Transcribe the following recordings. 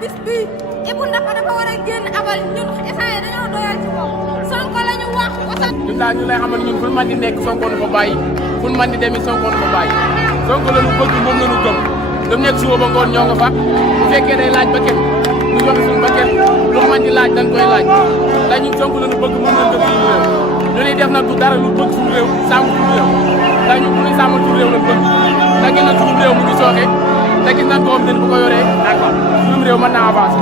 bis bi Ibou Ndaka dafa war a génn abal ñun instant yii dañoo doyal ci moom Sonko la ñu wax wasal. ñun daal ñu lay xamal ñun fu ñu mën di nekk Sonko nu fa bàyyi fu ñu mën di demee Sonko nu fa bàyyi Sonko la ñu bëgg moom la ñu gëm lu nekk suba ba ngoon ñoo nga fa bu fekkee day laaj ba kenn ñu joxe suñu ba kenn lu mën di laaj dañ koy laaj te ñun Sonko la ñu bëgg moom la ñu gëm suñu réew ñu ñuy def nag du dara lu bëgg suñu réew sàmm suñu réew te ñun bu ñu sàmm suñu réew la bëgg te gis na suñu réew mu ngi sooxe te gis nañ doom bu ko yoree d'accord suñu réew mën naa avancer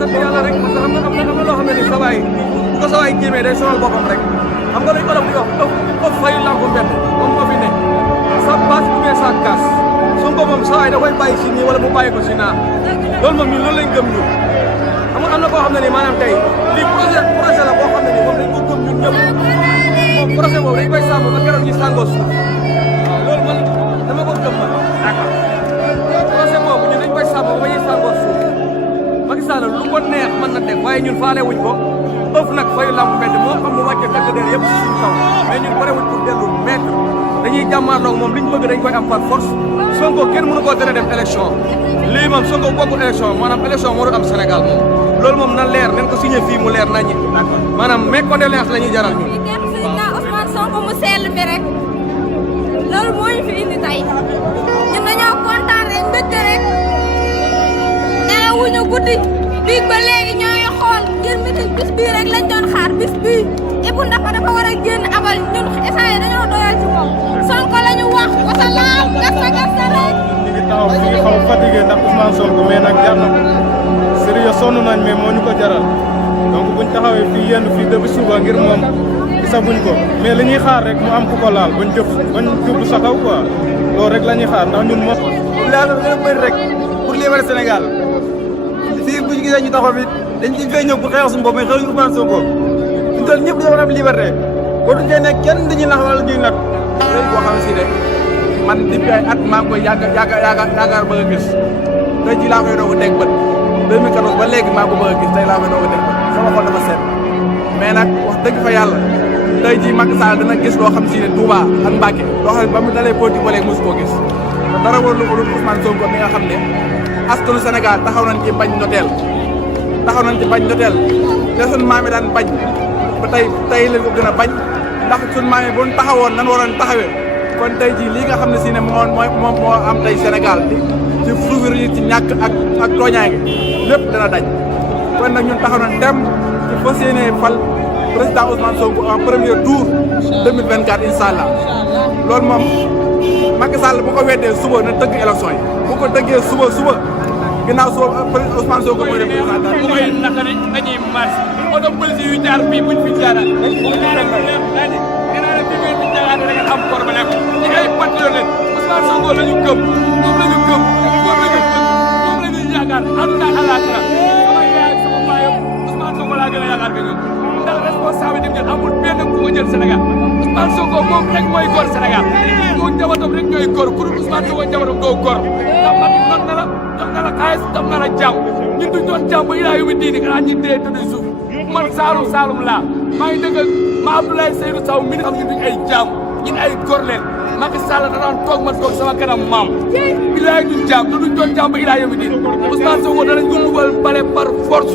sant yàlla rek parce que am na loo xam ne nii sa waay bu ko sa waay jéemee day sonal boppam rek xam nga lañ ko def di wax ëpp fayu lànku mbedd moom moo fi ne sa passe ou bien sa casse Sonko moom sa waay da koy bàyyi si nii wala mu bàyyi ko si naa loolu moom ñun loolu lañ gëm ñun xam nga am na koo xam ne nii maanaam tey lii projet la boo xam ne nii moom dañ ko gëm ñun ñëpp moom projet boobu dañ koy sàmm ba keroog ñu sàngoo suuf waaw loolu man dama ko gëm man d'accord projet boobu ñun dañ koy sàmm ba ñuy sàngoo suuf Macky Sall lu ko neex mën na def waaye ñun faale wuñ ko ëpp nag fayu lamb mbedd moo xam mu wàcce takk der yëpp si suñu kaw mais ñun pare wuñ pour dellu maître dañuy jàmmaarloog moom liñ bëgg dañ koy am par force Sonko kenn mënu koo tere dem élection lii moom Sonko bokkul élection maanaam élection moo am Sénégal moom loolu moom na leer nañ ko signé fii mu leer naññi maanaam mes condoléances la ñuy jaral ñun waaw Ousmane Sonko mu sell bi rek loolu moo ñu fi indi tey ñun dañoo kontaan rek mbégte rek nelawuñu guddi biig ba léegi ñoo ngi xool ngir meeting bis bii rek lañ doon xaar bis bii Ibou Ndaka dafa war a génn abal ñun instant yii dañoo doyal ci moom Sonko la ñu wax wasalaam gasta rek. ñu ngi taxaw ñu ngi xaw a fatigué ndax Ousmane Sonko mais nag jar na ko sérieux sonn nañ mais moo ñu ko jaral donc buñ taxawee fii yenn fii depuis suba ngir moom gisaguñ ko mais li ñuy xaar rek mu am ku ko laal bañ jublu sa kaw quoi loolu rek la ñuy xaar ndax ñun mos. laal la bëri rek pour libérer Sénégal fii bu ñu gisee ñu taxaw fi dañ ci fay ñëw pour xeex suñu bopp mais xeexuñu Ousmane Sonko ñu toll ñëpp dañoo am liberté boo duñ fee nekk kenn dañuy nax wala ñuy nat léegi boo xam si ne man depuis ay at maa ngi koy yaakaar bëgg a gis tey jii laa koy doog a teg bët 2014 ba léegi maa ngi ko bëgg a gis tey laa koy doog a teg bët sama xol dafa seet mais nag wax dëgg fa yàlla tey jii Macky Sall dana gis loo xam si ne Touba ak Mbacké loo xam ne ba mu dalee politique ba léegi mosu koo gis te dara war lu ko dul Ousmane Sonko mi nga xam ne askanu Sénégal taxaw nañ ci bañ noteel te sunu maam yi daan bañ ba tey leen ko gën a bañ ndax sunu maam yi bu ñu taxawoon nan waroon taxawee kon tey jii lii nga xam ne si ne moo am tey Sénégal ci fruit ci ñàkk ak tooñaange lépp dana dañ kon nag ñun taxaw nañ dem ci fas yéene fal président Ousmane Sonko en premier tour 2024 incha allah loolu moom Macky Sall bu ko weddee suba na tëgg élection yi bu ko tëggee suba ginnaaw suba président Ousmane Sonko mooy def président bu koy naka dañuy marché oto police yu jaar fii buñ fi jaaraat am problème ñi ay patriote leen Ousmane Sonko la ñu gëm moom la ñu gëm moom la ñu yaakaar àdduna ak àllaaxira sama yaay ak sama baay Ousmane Sonko laa gën a yaakaar que ñun ndax responsabilité bi amul benn ku ko jël Sénégal Ousmane Sonko moom rek mooy góor Sénégal moom jabatam rek ñooy góor ku dul Ousmane Sonko jabatam doo góor ndax Macky not na la jox na la xaalis jox na la jàmm ñun duñ doon jàmm ba ilaa yu mu diini xanaa ñu dee tëdd suuf man Saalum laa maa ngi dëgg ma Abdoulaye Seydou Sow mi xam ñun duñ ay jàmm ñun ay góor leen Macky Sall da daan toog ma toog sama kanam maam ilaa duñ jàmm te duñ doon jàmm ba ilaa yu mu diini Ousmane Sonko danañ ko dugal pare par force